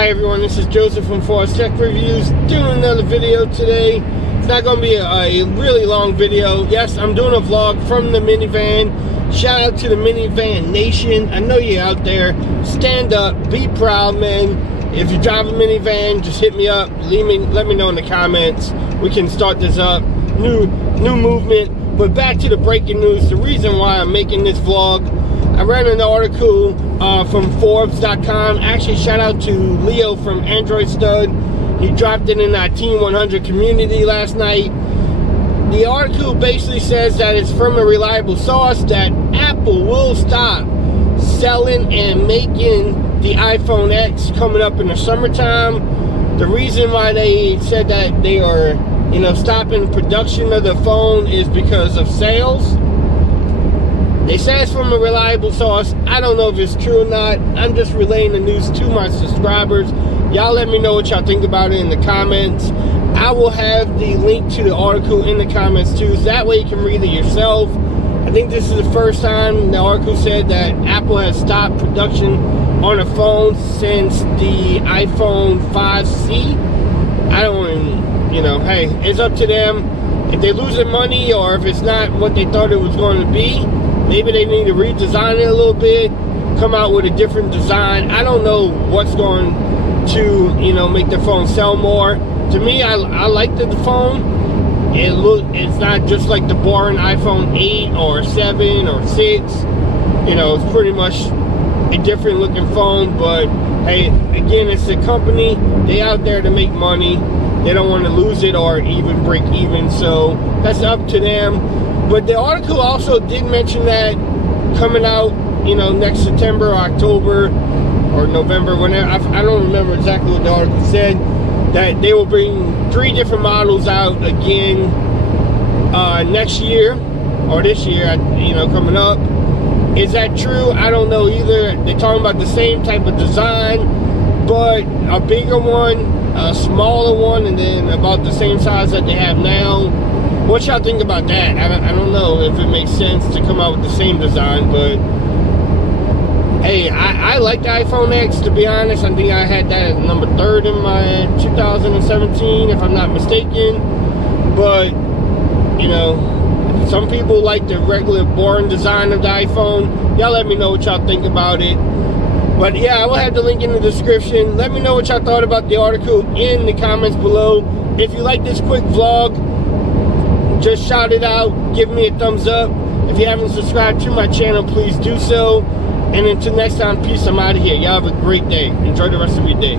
Hi everyone, this is Joseph from Forbes Tech Reviews, doing another video today. It's not going to be a really long video. Yes, I'm doing a vlog from the minivan. Shout out to the minivan nation. I know you're out there. Stand up, be proud, man. If you drive a minivan, just hit me up. Let me know in the comments. We can start this up. New movement. But back to the breaking news. The reason why I'm making this vlog, I read an article from Forbes.com. Actually, shout out to Leo from Android Stud. He dropped it in our Team 100 community last night. The article basically says that it's from a reliable source that Apple will stop selling and making the iPhone X coming up in the summertime. The reason why they said that they are, stopping production of the phone is because of sales. They say it's from a reliable source. I don't know if it's true or not. I'm just relaying the news to my subscribers. Y'all let me know what y'all think about it in the comments. I will have the link to the article in the comments too, so that way you can read it yourself. I think this is the first time the article said that Apple has stopped production on a phone since the iPhone 5C. I don't even, hey, it's up to them. If they're losing money or if it's not what they thought it was going to be, maybe they need to redesign it a little bit, come out with a different design. I don't know what's going to, make the phone sell more. To me, I like the phone. It's not just like the boring iPhone 8 or 7 or 6. It's pretty much a different looking phone. But hey, again, it's a company. They out there to make money. They don't want to lose it or even break even. So that's up to them. But the article also did mention that coming out, next September or October or November, whenever, I don't remember exactly what the article said, that they will bring 3 different models out again next year or this year, coming up. Is that true? I don't know either. They're talking about the same type of design, but a bigger one, a smaller one, and then about the same size that they have now. What y'all think about that? I don't know if it makes sense to come out with the same design, but hey, I like the iPhone X, to be honest. I think I had that at number 3rd in my 2017, if I'm not mistaken. But, some people like the regular boring design of the iPhone. Y'all let me know what y'all think about it. But yeah, I will have the link in the description. Let me know what y'all thought about the article in the comments below. If you like this quick vlog, just shout it out, give me a thumbs up. If you haven't subscribed to my channel, please do so. And until next time, peace, I'm out of here. Y'all have a great day. Enjoy the rest of your day.